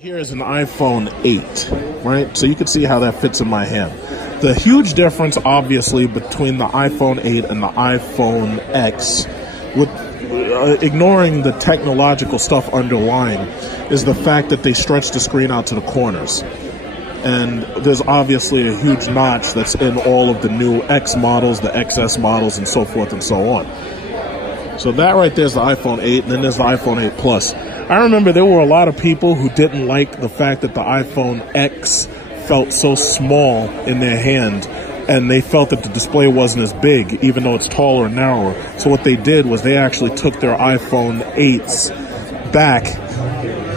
Here is an iPhone 8, right? So you can see how that fits in my hand. The huge difference, obviously, between the iPhone 8 and the iPhone X, with ignoring the technological stuff underlying, is the fact that they stretch the screen out to the corners. And there's obviously a huge notch that's in all of the new X models, the XS models, and so forth and so on. So that right there is the iPhone 8, and then there's the iPhone 8 Plus. I remember there were a lot of people who didn't like the fact that the iPhone X felt so small in their hand, and they felt that the display wasn't as big, even though it's taller and narrower. So what they did was they actually took their iPhone 8s back,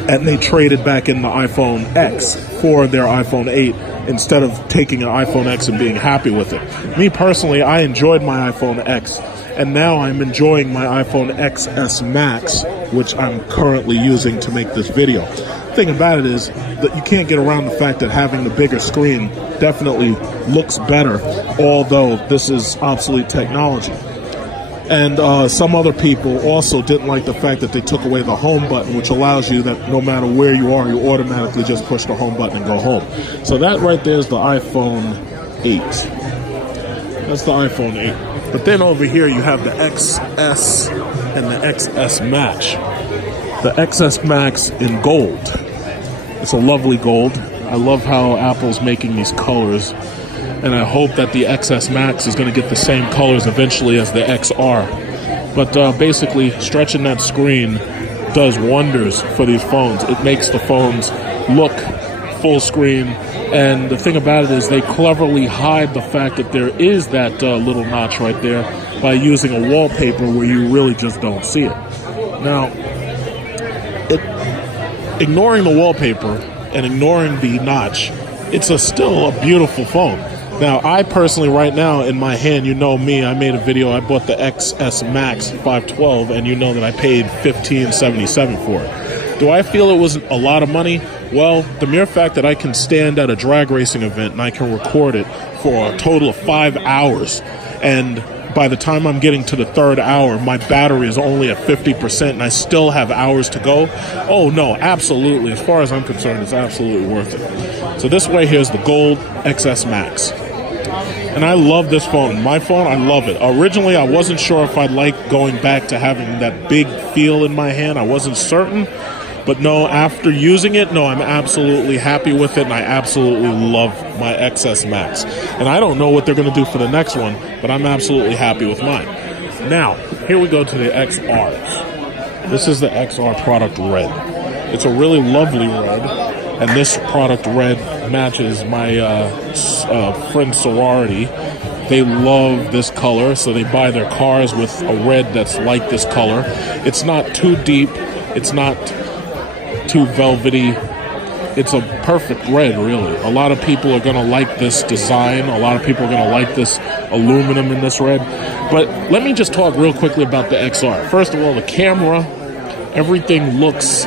and they traded back in the iPhone X for their iPhone 8 instead of taking an iPhone X and being happy with it. Me personally, I enjoyed my iPhone X, and now I'm enjoying my iPhone XS Max, which I'm currently using to make this video. The thing about it is that you can't get around the fact that having the bigger screen definitely looks better, although this is obsolete technology. And some other people also didn't like the fact that they took away the home button, which allows you that no matter where you are, you automatically just push the home button and go home. So that right there is the iPhone 8. That's the iPhone 8. But then over here you have the XS and the XS Max. The XS Max in gold. It's a lovely gold. I love how Apple's making these colors, and I hope that the XS Max is going to get the same colors eventually as the XR. But basically, stretching that screen does wonders for these phones. It makes the phones look full screen, and the thing about it is they cleverly hide the fact that there is that little notch right there by using a wallpaper where you really just don't see it. Now, ignoring the wallpaper and ignoring the notch, it's still a beautiful phone. Now, I personally, right now, in my hand, you know me, I made a video, I bought the XS Max 512, and you know that I paid $15.77 for it. Do I feel it was a lot of money? Well, the mere fact that I can stand at a drag racing event and I can record it for a total of 5 hours, and by the time I'm getting to the third hour, my battery is only at 50% and I still have hours to go. Oh no, absolutely. As far as I'm concerned, it's absolutely worth it. So this way, here's the gold XS Max. And I love this phone. My phone, I love it. Originally, I wasn't sure if I'd like going back to having that big feel in my hand. I wasn't certain. But no, after using it, no, I'm absolutely happy with it, and I absolutely love my XS Max. And I don't know what they're going to do for the next one, but I'm absolutely happy with mine. Now, here we go to the XRs. This is the XR product red. It's a really lovely red, and this product red matches my friend's sorority. They love this color, so they buy their cars with a red that's like this color. It's not too deep. It's not too velvety. It's a perfect red, really. A lot of people are going to like this design. A lot of people are going to like this aluminum in this red. But let me just talk real quickly about the XR. First of all, the camera, everything looks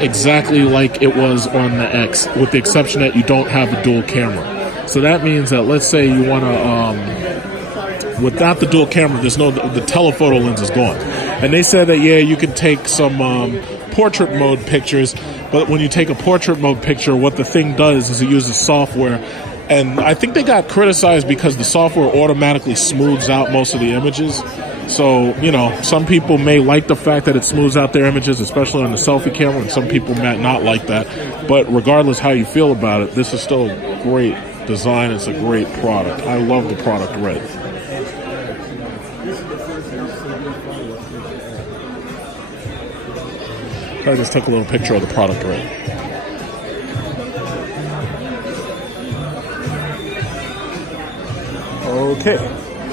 exactly like it was on the X, with the exception that you don't have a dual camera. So that means that, let's say you want to, without the dual camera, the telephoto lens is gone. And they said that, yeah, you can take some portrait mode pictures, but when you take a portrait mode picture, what the thing does is it uses software, and I think they got criticized because the software automatically smooths out most of the images. So, you know, some people may like the fact that it smooths out their images, especially on the selfie camera, and some people might not like that. But regardless how you feel about it, this is still a great design. It's a great product. I love the product red. I just took a little picture of the product red. Okay,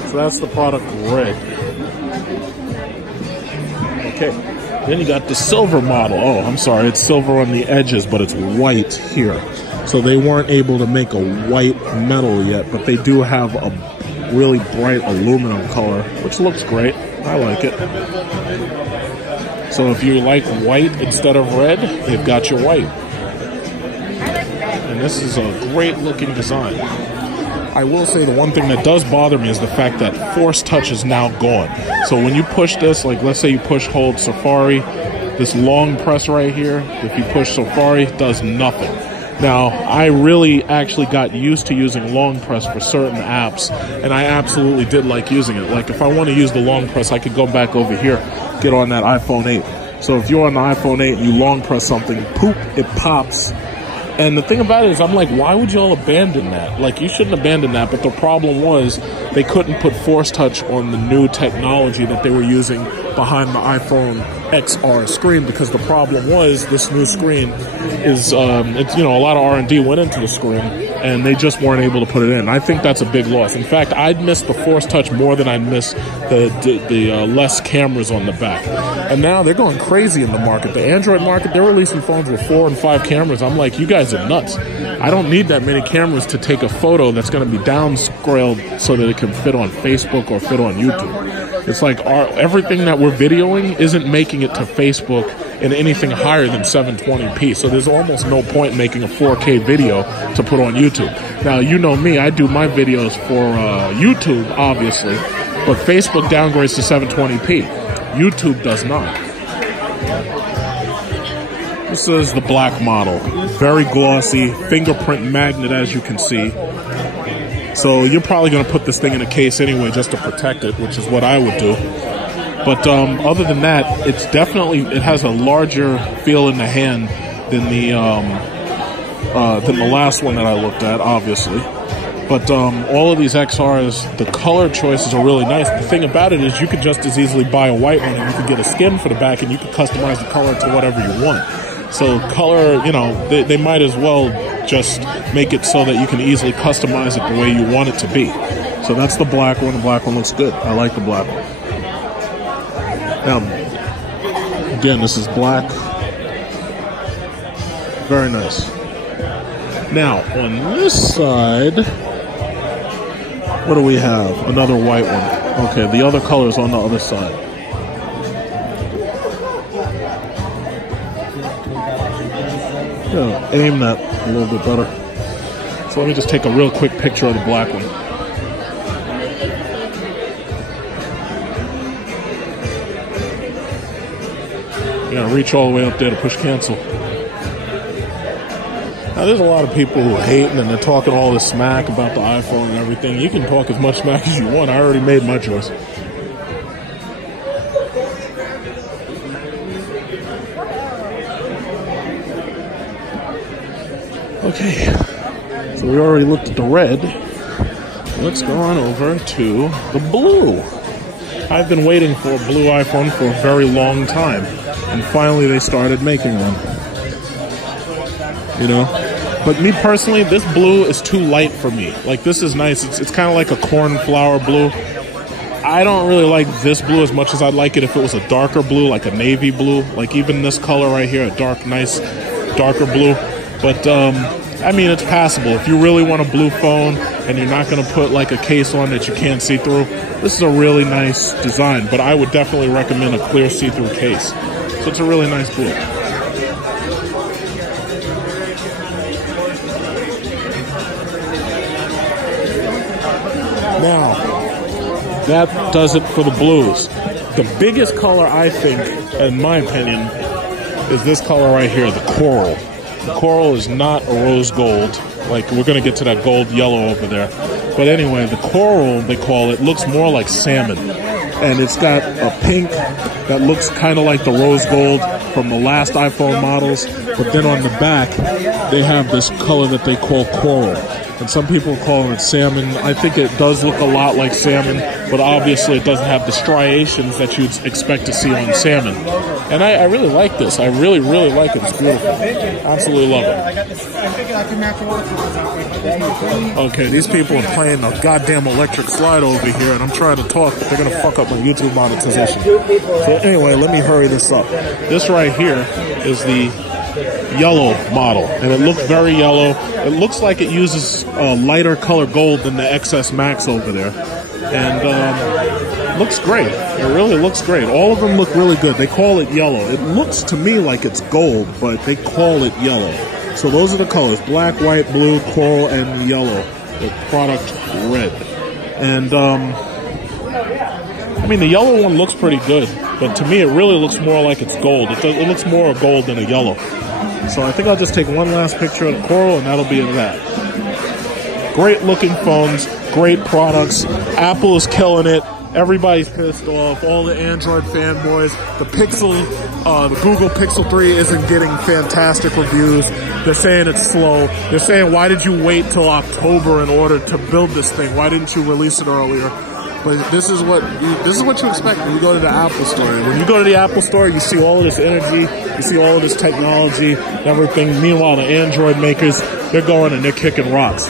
so that's the product red. Okay, then you got the silver model. Oh, I'm sorry, it's silver on the edges, but it's white here. So they weren't able to make a white metal yet, but they do have a really bright aluminum color, which looks great. I like it. So if you like white instead of red, they've got your white. And this is a great looking design. I will say the one thing that does bother me is the fact that Force Touch is now gone. So when you push this, like let's say you push hold Safari, This long press right here, if you push Safari, does nothing. Now, I really actually got used to using long press for certain apps, and I absolutely did like using it. Like, if I want to use the long press, I could go back over here, get on that iPhone 8. So if you're on the iPhone 8 and you long press something, poop, it pops. And the thing about it is, I'm like, why would y'all abandon that? Like, you shouldn't abandon that, but the problem was they couldn't put Force Touch on the new technology that they were using behind the iPhone XR screen, because the problem was this new screen is, it's, you know, a lot of R&D went into the screen, and they just weren't able to put it in. I think that's a big loss. In fact, I'd miss the Force Touch more than I'd miss the less cameras on the back. And now they're going crazy in the market. The Android market, they're releasing phones with 4 and 5 cameras. I'm like, you guys are nuts. I don't need that many cameras to take a photo that's going to be downscaled so that it can fit on Facebook or fit on YouTube. It's like everything that we're videoing isn't making it to Facebook in anything higher than 720p. So there's almost no point in making a 4K video to put on YouTube. Now, you know me, I do my videos for YouTube, obviously, but Facebook downgrades to 720p. YouTube does not. This is the black model. Very glossy, fingerprint magnet, as you can see. So you're probably going to put this thing in a case anyway just to protect it, which is what I would do. But other than that, it's definitely, it has a larger feel in the hand than the last one that I looked at, obviously. But all of these XRs, the color choices are really nice. The thing about it is you could just as easily buy a white one and you could get a skin for the back and you could customize the color to whatever you want. So color, you know, they might as well just make it so that you can easily customize it the way you want it to be. So that's the black one. The black one looks good. I like the black one. Now, again, this is black. Very nice. Now, on this side, what do we have? Another white one. Okay, the other color is on the other side. Yeah, aim that a little bit better. So let me just take a real quick picture of the black one. You gotta reach all the way up there to push cancel. Now, there's a lot of people who hate and they're talking all this smack about the iPhone and everything. You can talk as much smack as you want. I already made my choice. Okay, so we already looked at the red. Let's go on over to the blue. I've been waiting for a blue iPhone for a very long time, and finally they started making one. You know? But me personally, this blue is too light for me. Like, this is nice. It's kind of like a cornflower blue. I don't really like this blue as much as I'd like it if it was a darker blue, like a navy blue. Like even this color right here, a dark, nice, darker blue. But, I mean, it's passable. If you really want a blue phone and you're not going to put like a case on that you can't see through, this is a really nice design. But I would definitely recommend a clear see-through case. So it's a really nice blue. Now, that does it for the blues. The biggest color, I think, in my opinion, is this color right here, the coral. The coral is not a rose gold. Like, we're going to get to that gold yellow over there. But anyway, the coral, they call it, looks more like salmon. And it's got a pink that looks kind of like the rose gold from the last iPhone models. But then on the back, they have this color that they call coral. And some people call it salmon. I think it does look a lot like salmon, but obviously it doesn't have the striations that you'd expect to see on salmon. And I really like this. I really, really like it. It's beautiful. Absolutely love it. Okay, these people are playing a goddamn electric slide over here, and I'm trying to talk, but they're going to fuck up my YouTube monetization. So anyway, let me hurry this up. This right here is the yellow model, and it looks very yellow. It looks like it uses a lighter color gold than the XS Max over there, and looks great. It really looks great. All of them look really good. They call it yellow. It looks to me like it's gold, but they call it yellow. So those are the colors: black, white, blue, coral, and yellow. The product red. And I mean, the yellow one looks pretty good, but to me it really looks more like it's gold. It looks more a gold than a yellow. So I think I'll just take one last picture of the coral, and that'll be that. Great looking phones, great products. Apple is killing it. Everybody's pissed off. All the Android fanboys. The Google Pixel 3 isn't getting fantastic reviews. They're saying it's slow. They're saying, why did you wait till October in order to build this thing? Why didn't you release it earlier? But this is what you expect when you go to the Apple store. When you go to the Apple store, you see all of this energy, you see all of this technology, everything. Meanwhile, the Android makers, they're going and they're kicking rocks.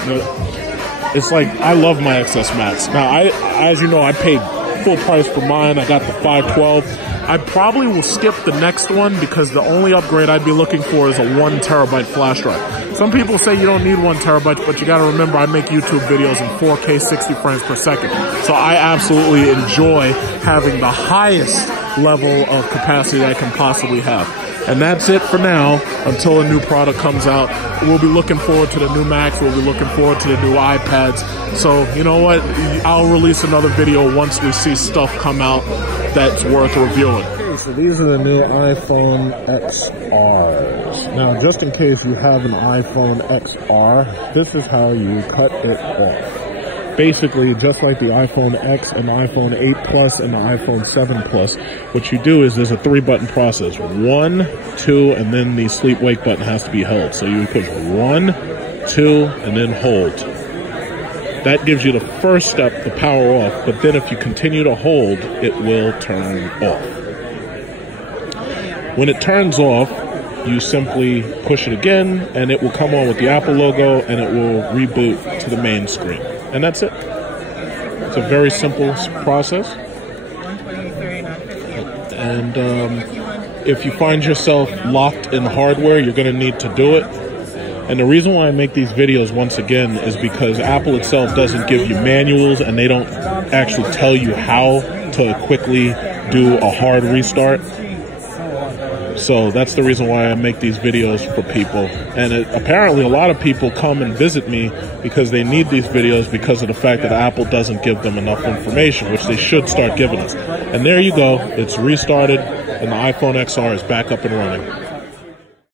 It's like, I love my XS Max. Now, as you know, I paid full price for mine. I got the 512. I probably will skip the next one because the only upgrade I'd be looking for is a 1 terabyte flash drive. Some people say you don't need 1 terabyte, but you gotta remember I make YouTube videos in 4K 60 frames per second. So I absolutely enjoy having the highest level of capacity that I can possibly have. And that's it for now until a new product comes out. We'll be looking forward to the new Macs. We'll be looking forward to the new iPads. So, you know what? I'll release another video once we see stuff come out that's worth reviewing. Okay, so these are the new iPhone XRs. Now, just in case you have an iPhone XR, this is how you cut it off. Basically, just like the iPhone X and the iPhone 8 Plus and the iPhone 7 Plus, what you do is there's a 3-button process. 1, 2, and then the sleep-wake button has to be held. So you push 1, 2, and then hold. That gives you the first step, the power off, but then if you continue to hold, it will turn off. When it turns off, you simply push it again, and it will come on with the Apple logo, and it will reboot to the main screen. And that's it. It's a very simple process. And if you find yourself locked in hardware, you're going to need to do it. And the reason why I make these videos, once again, is because Apple itself doesn't give you manuals, and they don't actually tell you how to quickly do a hard restart. So that's the reason why I make these videos for people. And apparently a lot of people come and visit me because they need these videos because of the fact that Apple doesn't give them enough information, which they should start giving us. And there you go. It's restarted, and the iPhone XR is back up and running.